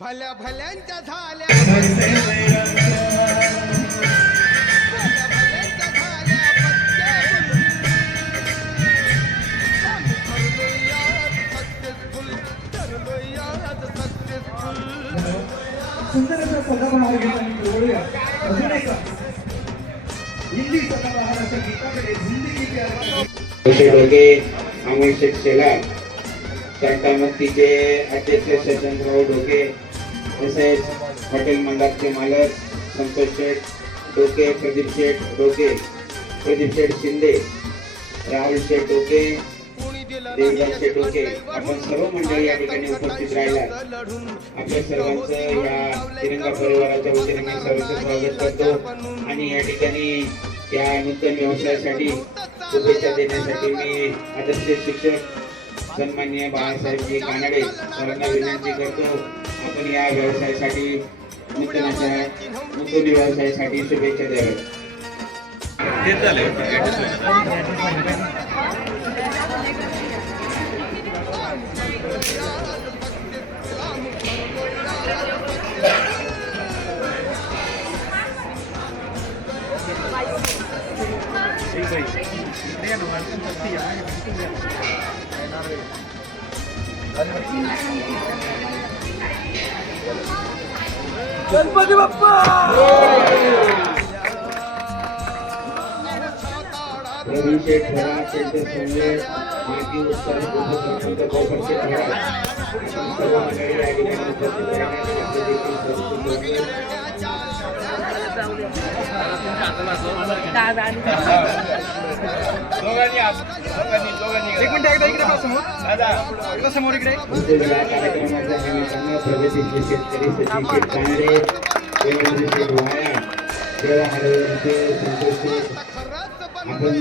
भल्या भल्यांच्या झाल्या सुंदर असा सदाबहार गीताने निवडूया अजून एका हिंदी सदाबहाराच्या तसेच हॉटेल मंदारचे मालक संतोष शेठ डोके प्रदीप शेठ डोके प्रदीप शेठ शिंदे राहुल शेठ डोके देवराज शेठ डोके. आपण सर्व मंडळी या ठिकाणी उपस्थित राहिला आपल्या सर्वांचं या तिरंगा परिवाराच्या वतीने मी सर्वांचं स्वागत करतो. आणि या ठिकाणी या नूतन व्यवसायासाठी शुभेच्छा देण्यासाठी मी आदर्श शिक्षक सन्माननीय बाळासाहेबजी कानडे सरांना विनंती करतो. आपण या व्यवसायासाठी नूतन अशा नूतन व्यवसायासाठी शुभेच्छा द्याव्यात. गणपती बाप्पा सर्व मंडळी या ठिकाणी उपस्थित. एक मिनिट एकदा इकडे समोर एकदा समोर इकडे प्रगतीचे शेतकरी सचिन शेठ कांबळे देवेंद्र शेठ वाया संतोष. आपण